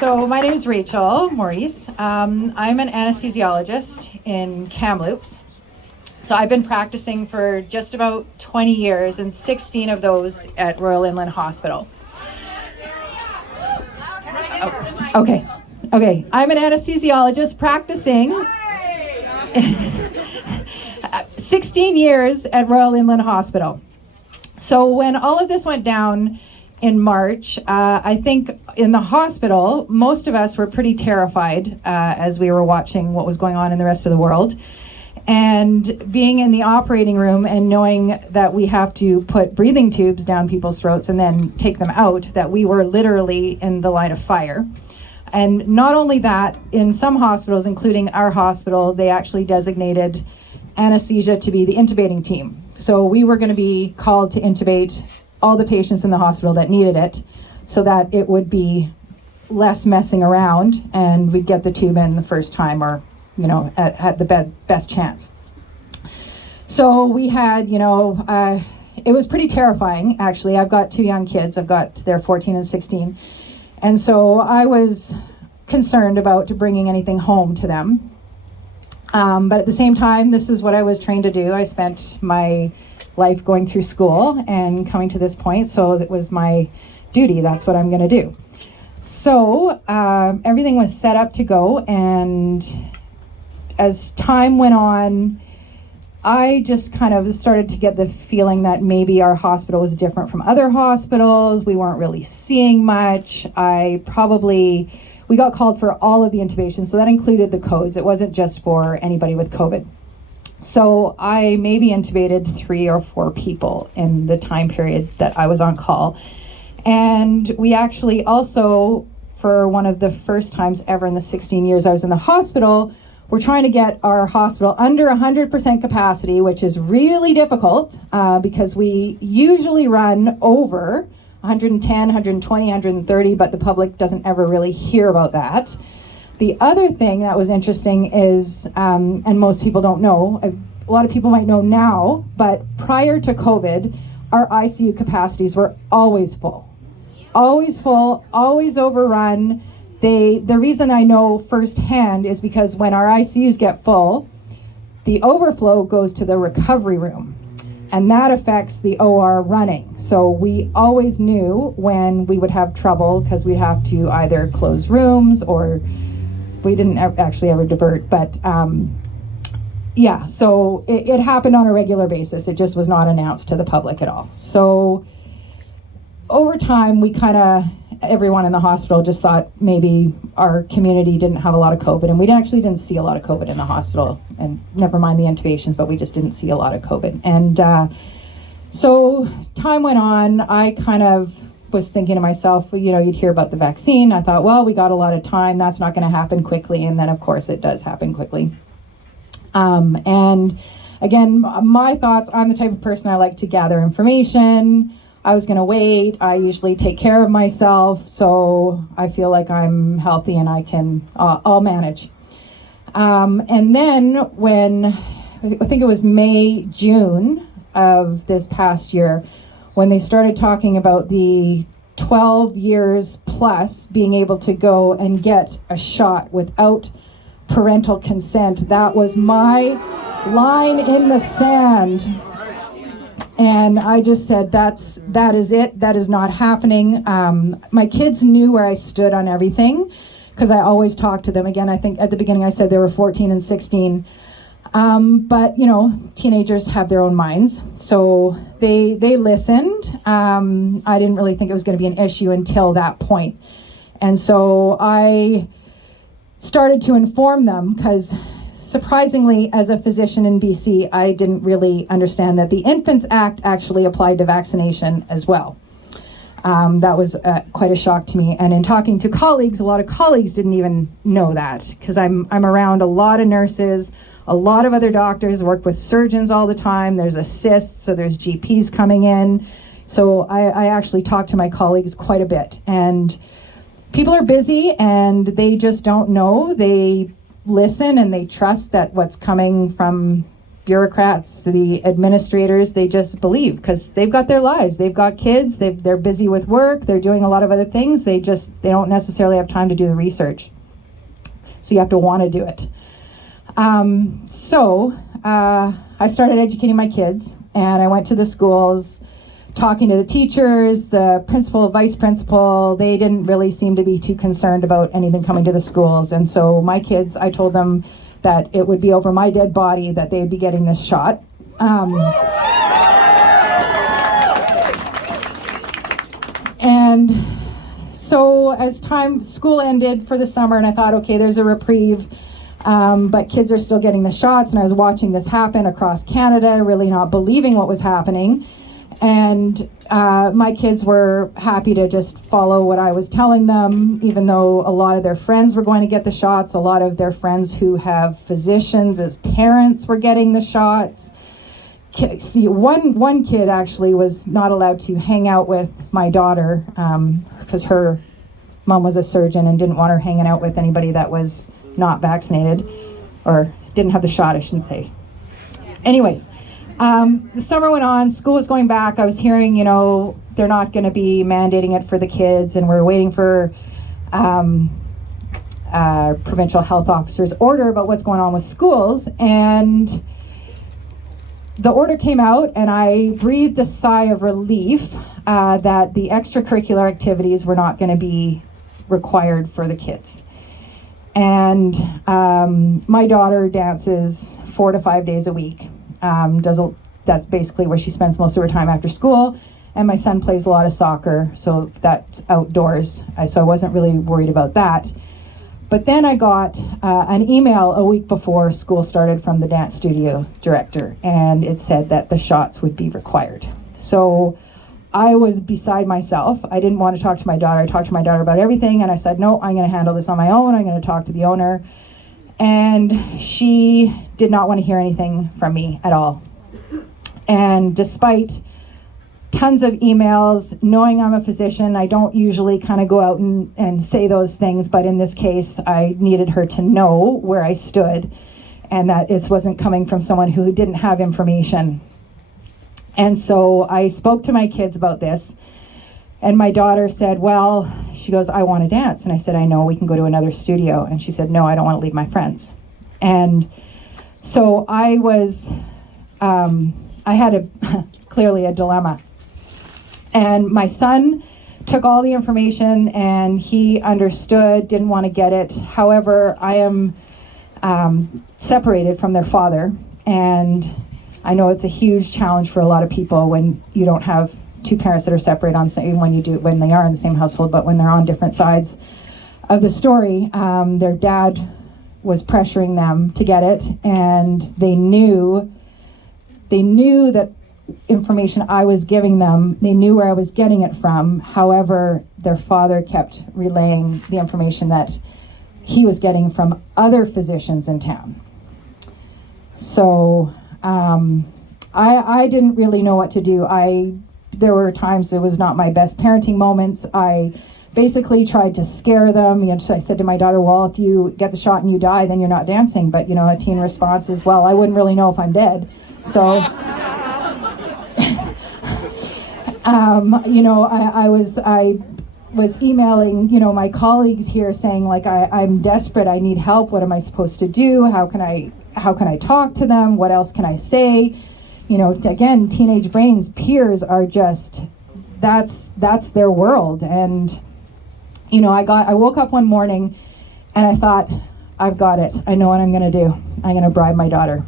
So my name is Rachel Maurice. I'm an anesthesiologist in Kamloops. So I've been practicing for just about 20 years and 16 of those at Royal Inland Hospital. Oh, okay. I'm an anesthesiologist practicing 16 years at Royal Inland Hospital. So when all of this went down in March, I think in the hospital, most of us were pretty terrified as we were watching what was going on in the rest of the world. And being in the operating room and knowing that we have to put breathing tubes down people's throats and then take them out, that we were literally in the line of fire. And not only that, in some hospitals, including our hospital, they actually designated anesthesia to be the intubating team. So we were going to be called to intubate all the patients in the hospital that needed it so that it would be less messing around and we'd get the tube in the first time, or at the best chance. So we had, it was pretty terrifying, actually. I've got two young kids. They're 14 and 16. And so I was concerned about bringing anything home to them. But at the same time, this is what I was trained to do. I spent my life going through school and coming to this point, so it was my duty. That's what I'm going to do. So everything was set up to go, and as time went on, I just kind of started to get the feeling that maybe our hospital was different from other hospitals. We weren't really seeing much. We got called for all of the intubations, so that included the codes. It wasn't just for anybody with COVID. So I maybe intubated 3 or 4 people in the time period that I was on call. And we actually also, for one of the first times ever in the 16 years I was in the hospital, we're trying to get our hospital under 100% capacity, which is really difficult because we usually run over 110, 120, 130, but the public doesn't ever really hear about that. The other thing that was interesting is, and most people don't know, a lot of people might know now, but prior to COVID, our ICU capacities were always full. Always full, always overrun. The reason I know firsthand is because when our ICUs get full, the overflow goes to the recovery room, and that affects the OR running. So we always knew when we would have trouble because we'd have to either close rooms, or we didn't actually ever divert, but so it happened on a regular basis. It just was not announced to the public at all. So over time, everyone in the hospital just thought maybe our community didn't have a lot of COVID, and we actually didn't see a lot of COVID in the hospital, and never mind the intubations, but we just didn't see a lot of COVID. And so time went on. I kind of was thinking to myself, you'd hear about the vaccine. I thought, well, we got a lot of time. That's not going to happen quickly. And then, of course, it does happen quickly. And again, my thoughts, I'm the type of person I like to gather information. I was going to wait. I usually take care of myself, so I feel like I'm healthy and I'll manage. And then when, I think it was May, June of this past year, when they started talking about the 12 years plus being able to go and get a shot without parental consent, that was my line in the sand. And I just said, that is it. That is not happening. My kids knew where I stood on everything because I always talked to them. Again, I think at the beginning I said they were 14 and 16. But teenagers have their own minds, so they listened. I didn't really think it was going to be an issue until that point, and so I started to inform them because, surprisingly, as a physician in BC, I didn't really understand that the Infants Act actually applied to vaccination as well. That was quite a shock to me, and in talking to colleagues, a lot of colleagues didn't even know that because I'm around a lot of nurses. A lot of other doctors work with surgeons all the time. There's assists, so there's GPs coming in. So I actually talk to my colleagues quite a bit. And people are busy and they just don't know. They listen and they trust that what's coming from, bureaucrats, the administrators, they just believe because they've got their lives. They've got kids. They're busy with work. They're doing a lot of other things. They don't necessarily have time to do the research. So you have to want to do it. So I started educating my kids, and I went to the schools, talking to the teachers, the principal, vice principal. They didn't really seem to be too concerned about anything coming to the schools. And so my kids, I told them that it would be over my dead body that they would be getting this shot. And so as school ended for the summer, and I thought, okay, there's a reprieve, but kids are still getting the shots, and I was watching this happen across Canada, really not believing what was happening. And my kids were happy to just follow what I was telling them, even though a lot of their friends were going to get the shots. A lot of their friends who have physicians as parents were getting the shots. See, one kid actually was not allowed to hang out with my daughter because her mom was a surgeon and didn't want her hanging out with anybody that was not vaccinated, or didn't have the shot, I shouldn't say. Anyways. The summer went on, school was going back. I was hearing, they're not going to be mandating it for the kids, and we're waiting for provincial health officer's order about what's going on with schools. And the order came out, and I breathed a sigh of relief that the extracurricular activities were not going to be required for the kids. And my daughter dances 4 to 5 days a week. That's basically where she spends most of her time after school, and my son plays a lot of soccer, so that's outdoors, so I wasn't really worried about that. But then I got an email a week before school started from the dance studio director, and it said that the shots would be required. So I was beside myself. I didn't want to talk to my daughter. I talked to my daughter about everything, and I said, no, I'm going to handle this on my own. I'm going to talk to the owner. And she did not want to hear anything from me at all. And despite tons of emails, knowing I'm a physician, I don't usually kind of go out and say those things, but in this case, I needed her to know where I stood and that it wasn't coming from someone who didn't have information. And so I spoke to my kids about this, and my daughter said, well, she goes, I want to dance. And I said, I know, we can go to another studio. And she said, no, I don't want to leave my friends. And so I had clearly a dilemma. And my son took all the information, and he understood, didn't want to get it. However, I am separated from their father. And I know it's a huge challenge for a lot of people when you don't have two parents that are separated on the same, when they are in the same household, but when they're on different sides of the story. Their dad was pressuring them to get it, and they knew that information I was giving them, they knew where I was getting it from. However, their father kept relaying the information that he was getting from other physicians in town. So I didn't really know what to do. There were times it was not my best parenting moments. I basically tried to scare them. So I said to my daughter, well, if you get the shot and you die, then you're not dancing. But, a teen response is, well, I wouldn't really know if I'm dead. So, I was emailing, my colleagues here saying, like, I'm desperate. I need help. What am I supposed to do? How can I talk to them? What else can I say? Again, teenage brains, peers are just, that's their world. And, I woke up one morning and I thought, I've got it. I know what I'm going to do. I'm going to bribe my daughter.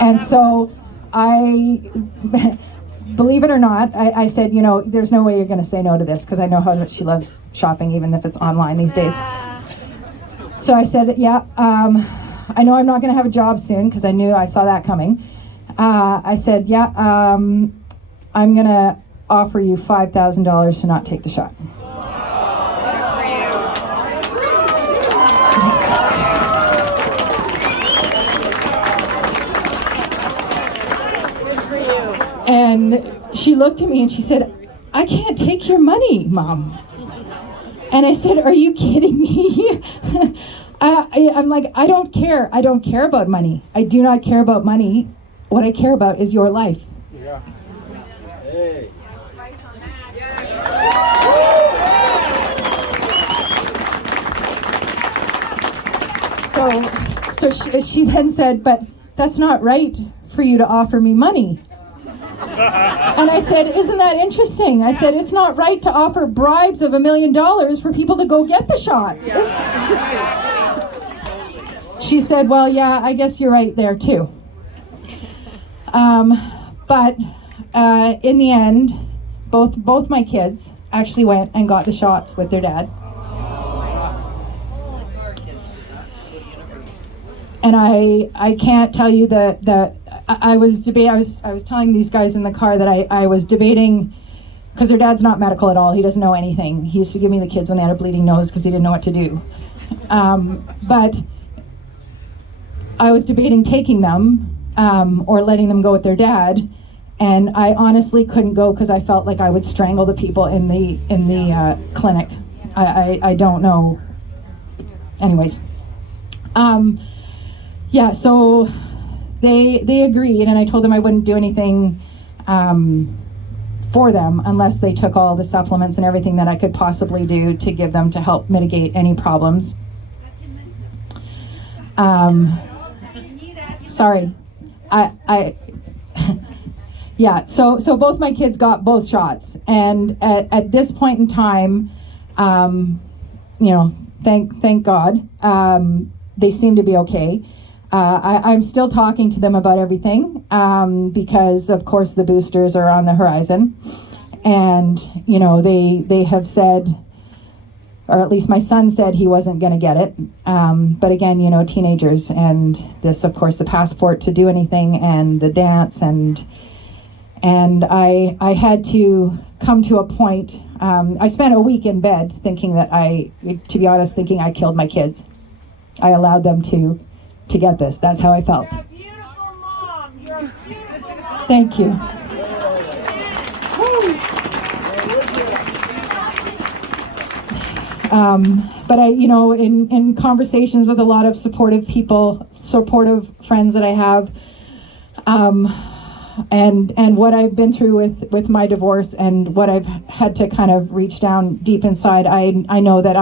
And so believe it or not, I said, there's no way you're going to say no to this, because I know how much she loves shopping, even if it's online these days. So I said, yeah, I know I'm not going to have a job soon, because I saw that coming. I said, yeah, I'm going to offer you $5,000 to not take the shot. Good for you. And she looked at me and she said, I can't take your money, Mom. And I said, are you kidding me? I'm like, I don't care. I don't care about money. I do not care about money. What I care about is your life. Yeah. Hey. So she then said, but that's not right for you to offer me money. And I said, isn't that interesting? I said, it's not right to offer bribes of $1 million for people to go get the shots. She said, well, yeah, I guess you're right there too. But in the end, both my kids actually went and got the shots with their dad. And I can't tell you that I was telling these guys in the car that I was debating, because their dad's not medical at all. He doesn't know anything. He used to give me the kids when they had a bleeding nose because he didn't know what to do. But I was debating taking them or letting them go with their dad, and I honestly couldn't go because I felt like I would strangle the people in the clinic. I don't know. Anyways. Yeah, so they agreed, and I told them I wouldn't do anything for them unless they took all the supplements and everything that I could possibly do to give them to help mitigate any problems. Sorry, yeah, so both my kids got both shots, and at this point in time, thank God, they seem to be okay. I'm still talking to them about everything because, of course, the boosters are on the horizon. And, they have said, or at least my son said he wasn't going to get it. But again, teenagers, and this, of course, the passport to do anything, and the dance. And I had to come to a point. I spent a week in bed thinking that to be honest, thinking I killed my kids. I allowed them to get this. That's how I felt. You're a beautiful mom. You're a beautiful mom. Thank you. But I, in conversations with a lot of supportive people, supportive friends that I have, and what I've been through with my divorce and what I've had to kind of reach down deep inside, I know that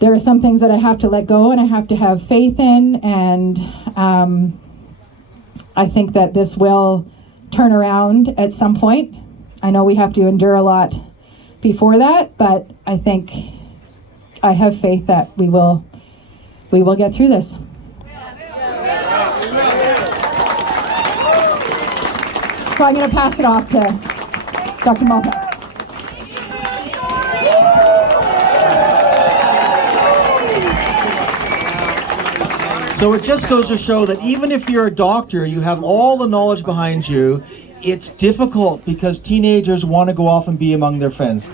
there are some things that I have to let go and I have to have faith in, and I think that this will turn around at some point. I know we have to endure a lot before that, but I think I have faith that we will get through this. So I'm going to pass it off to Dr. Malpass. So it just goes to show that even if you're a doctor, you have all the knowledge behind you, it's difficult because teenagers want to go off and be among their friends.